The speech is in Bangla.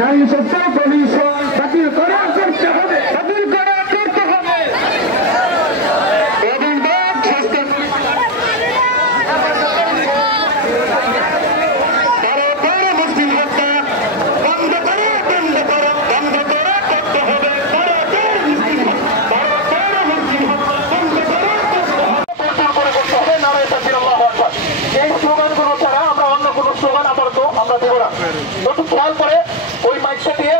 নারী সত্য কমিশন বাতিল করা করতে হবে, বাতিল করা করতে হবে। এই স্লোগানগুলো ছাড়া আমরা অন্য কোনো স্লোগান আপাতত আমরা দেবো না। একটু খেয়াল করে ওই মাইকটা দিয়ে